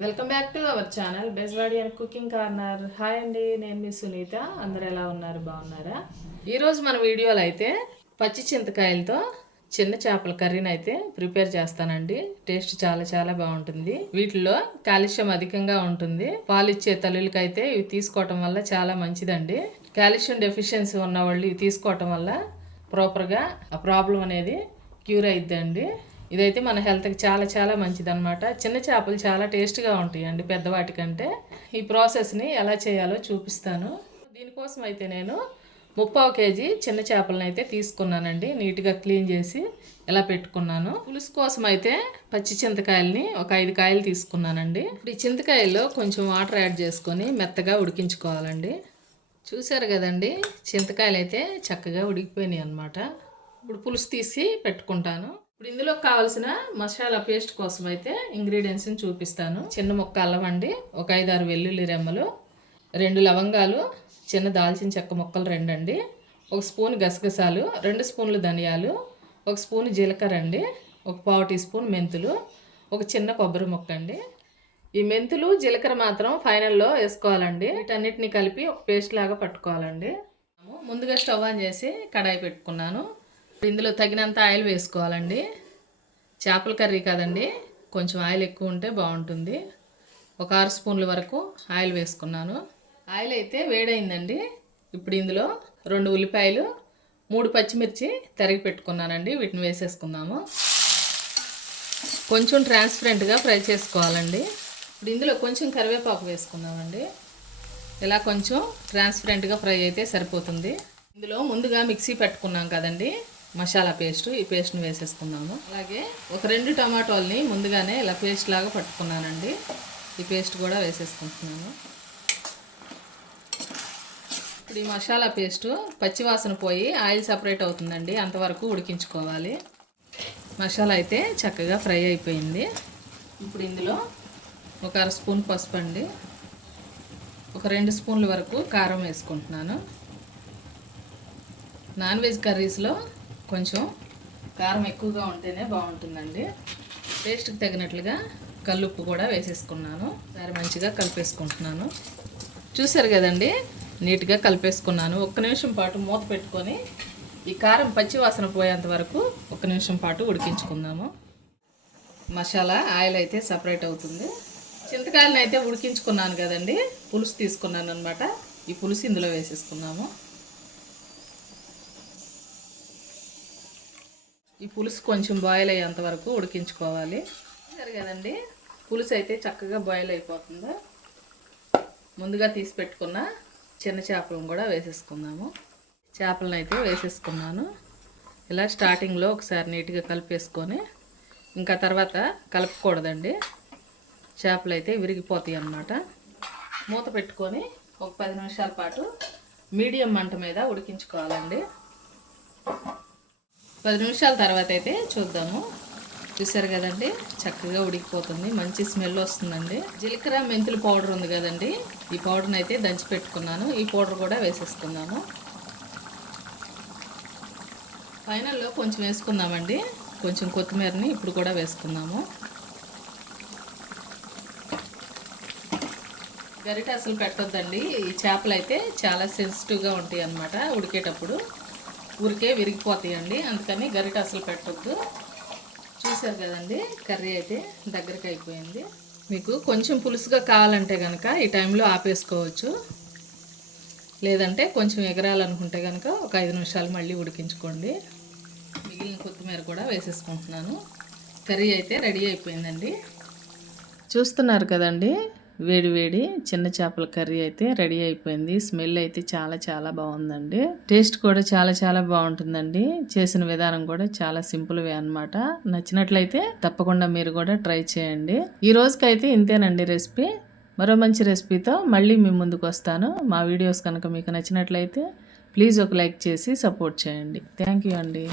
Welcome back to our channel బెస్వాడి and cooking corner. Hi అండి నేను మీ సునీత. అందరు ఎలా ఉన్నారు? బాగున్నారా? ఈరోజు మన వీడియోలో అయితే పచ్చి చింతకాయలతో చిన్న చేపల కర్రీని అయితే ప్రిపేర్ చేస్తానండి. టేస్ట్ చాలా చాలా బాగుంటుంది. వీటిలో కాల్షియం అధికంగా ఉంటుంది. పాలిచ్చే తల్లులకైతే ఇవి తీసుకోవటం వల్ల చాలా మంచిదండి. కాల్షియం డెఫిషియన్సీ ఉన్న వాళ్ళు ఇవి తీసుకోవటం వల్ల ప్రాపర్గా ఆ ప్రాబ్లం అనేది క్యూర్ అయిద్దండి. ఇదైతే మన హెల్త్కి చాలా చాలా మంచిదనమాట చిన్న చేపలు చాలా టేస్ట్గా ఉంటాయండి పెద్దవాటి కంటే ఈ ప్రాసెస్ని ఎలా చేయాలో చూపిస్తాను. దీనికోసం అయితే నేను ముప్పావు కేజీ చిన్న చేపలను అయితే తీసుకున్నానండి. నీట్గా క్లీన్ చేసి ఎలా పెట్టుకున్నాను. పులుసు కోసం అయితే పచ్చి చింతకాయలని ఒక ఐదు కాయలు తీసుకున్నానండి. ఇప్పుడు ఈ చింతకాయల్లో కొంచెం వాటర్ యాడ్ చేసుకొని మెత్తగా ఉడికించుకోవాలండి. చూసారు కదండి చింతకాయలు అయితే చక్కగా ఉడికిపోయినాయి అనమాట ఇప్పుడు పులుసు తీసి పెట్టుకుంటాను. ఇప్పుడు ఇందులో కావాల్సిన మసాలా పేస్ట్ కోసం అయితే ఇంగ్రీడియంట్స్ని చూపిస్తాను. చిన్న ముక్క అల్లం అండి ఒక ఐదారు వెల్లుల్లి రెమ్మలు రెండు లవంగాలు చిన్న దాల్చిన చెక్క ముక్కలు రెండు అండి ఒక స్పూన్ గసగసాలు రెండు స్పూన్లు ధనియాలు ఒక స్పూన్ జీలకర్ర అండి ఒక పావు టీ స్పూన్ మెంతులు ఒక చిన్న కొబ్బరి ముక్క అండి. ఈ మెంతులు జీలకర్ర మాత్రం ఫైనల్లో వేసుకోవాలండి. వీటన్నిటిని కలిపి ఒక పేస్ట్ లాగా పట్టుకోవాలండి. ముందుగా స్టవ్ ఆన్ చేసి కడాయి పెట్టుకున్నాను. ఇందులో తగినంత ఆయిల్ వేసుకోవాలండి. చేపల కర్రీ కదండి. కొంచెం ఆయిల్ ఎక్కువ ఉంటే బాగుంటుంది. ఒక ఆరు స్పూన్ల వరకు ఆయిల్ వేసుకున్నాను. ఆయిల్ అయితే వేడైందండి. ఇప్పుడు ఇందులో రెండు ఉల్లిపాయలు మూడు పచ్చిమిర్చి తరిగి పెట్టుకున్నానండి. వీటిని వేసేసుకుందాము. కొంచెం ట్రాన్స్పరెంట్గా ఫ్రై చేసుకోవాలండి. ఇప్పుడు ఇందులో కొంచెం కరివేపాకు వేసుకున్నామండి ఇలా కొంచెం ట్రాన్స్పరెంట్గా ఫ్రై అయితే సరిపోతుంది. ఇందులో ముందుగా మిక్సీ పెట్టుకున్నాం కదండి. మసాలా పేస్ట్ ఈ పేస్ట్ని వేసేసుకున్నాము అలాగే ఒక రెండు టమాటోల్ని ముందుగానే ఇలా పేస్ట్ లాగా పట్టుకున్నానండి. ఈ పేస్ట్ కూడా వేసేసుకుంటున్నాను. ఇప్పుడు ఈ మసాలా పేస్టు పచ్చివాసన పోయి ఆయిల్ సపరేట్ అవుతుందండి. అంతవరకు ఉడికించుకోవాలి. మసాలా అయితే చక్కగా ఫ్రై అయిపోయింది. ఇప్పుడు ఇందులో ఒక అర స్పూన్ పసుపు అండి. ఒక రెండు స్పూన్ల వరకు కారం వేసుకుంటున్నాను. నాన్ వెజ్ కర్రీస్లో కొంచెం కారం ఎక్కువగా ఉంటేనే బాగుంటుందండి. టేస్ట్కి తగినట్లుగా కల్లుప్పు కూడా వేసేసుకున్నాను. దారి మంచిగా కలిపేసుకుంటున్నాను. చూసారు కదండి? నీట్గా కలిపేసుకున్నాను. ఒక్క నిమిషం పాటు మూత పెట్టుకొని ఈ కారం పచ్చి వాసన పోయేంత వరకు ఒక నిమిషం పాటు ఉడికించుకుందాము. మసాలా ఆయిల్ అయితే సపరేట్ అవుతుంది. చింతకాయలను అయితే ఉడికించుకున్నాను కదండి. పులుసు తీసుకున్నాను అనమాట ఈ పులుసు ఇందులో వేసేసుకున్నాము. ఈ పులుసు కొంచెం బాయిల్ అయ్యేంత వరకు ఉడికించుకోవాలి. సరే కదండి? పులుసు అయితే చక్కగా బాయిల్ అయిపోతుంది? ముందుగా తీసి పెట్టుకున్న చిన్న చేపలను కూడా వేసేసుకుందాము. చేపలను అయితే వేసేసుకున్నాను. ఇలా స్టార్టింగ్లో ఒకసారి నీట్గా కలిపేసుకొని ఇంకా తర్వాత కలపకూడదండి. చేపలు అయితే విరిగిపోతాయి అన్నమాట. మూత పెట్టుకొని ఒక పది నిమిషాల పాటు మీడియం మంట మీద ఉడికించుకోవాలండి. పది నిమిషాల తర్వాత అయితే చూద్దాము. చూసారు కదండి? చక్కగా ఉడికిపోతుంది. మంచి స్మెల్ వస్తుందండి. జీలకర్ర మెంతులు పౌడర్ ఉంది కదండి? ఈ పౌడర్ని అయితే దంచి పెట్టుకున్నాను ఈ పౌడర్ కూడా వేసేసుకుందాము ఫైనల్లో కొంచెం వేసుకుందామండి. కొంచెం కొత్తిమీరని ఇప్పుడు కూడా వేసుకుందాము. గరిట అసలు పెట్టొద్దండి. ఈ చేపలు అయితే చాలా సెన్సిటివ్గా ఉంటాయి అన్నమాట ఉడికేటప్పుడు. ఊరికే విరిగిపోతాయండి. అందుకని గరిట అసలు పెట్టొద్దు. చూసారు కదండి కర్రీ అయితే దగ్గరికి అయిపోయింది. మీకు కొంచెం పులుసుగా కావాలంటే కనుక ఈ టైంలో ఆపేసుకోవచ్చు. లేదంటే కొంచెం ఎగరాలనుకుంటే కనుక ఒక ఐదు నిమిషాలు మళ్ళీ ఉడికించుకోండి. మిగిలిన కొత్తిమీర కూడా వేసేసుకుంటున్నాను. కర్రీ అయితే రెడీ అయిపోయిందండి. చూస్తున్నారు కదండి వేడి వేడి చిన్న చేపల కర్రీ అయితే రెడీ అయిపోయింది. స్మెల్ అయితే చాలా చాలా బాగుందండి. టేస్ట్ కూడా చాలా చాలా బాగుంటుందండి. చేసిన విధానం కూడా చాలా సింపుల్వే అనమాట నచ్చినట్లయితే తప్పకుండా మీరు కూడా ట్రై చేయండి. ఈ రోజుకైతే ఇంతేనండి రెసిపీ. మరో మంచి రెసిపీతో మళ్ళీ మీ ముందుకు వస్తాను. మా వీడియోస్ కనుక మీకు నచ్చినట్లయితే ప్లీజ్ ఒక లైక్ చేసి సపోర్ట్ చేయండి. థ్యాంక్ యూ అండి.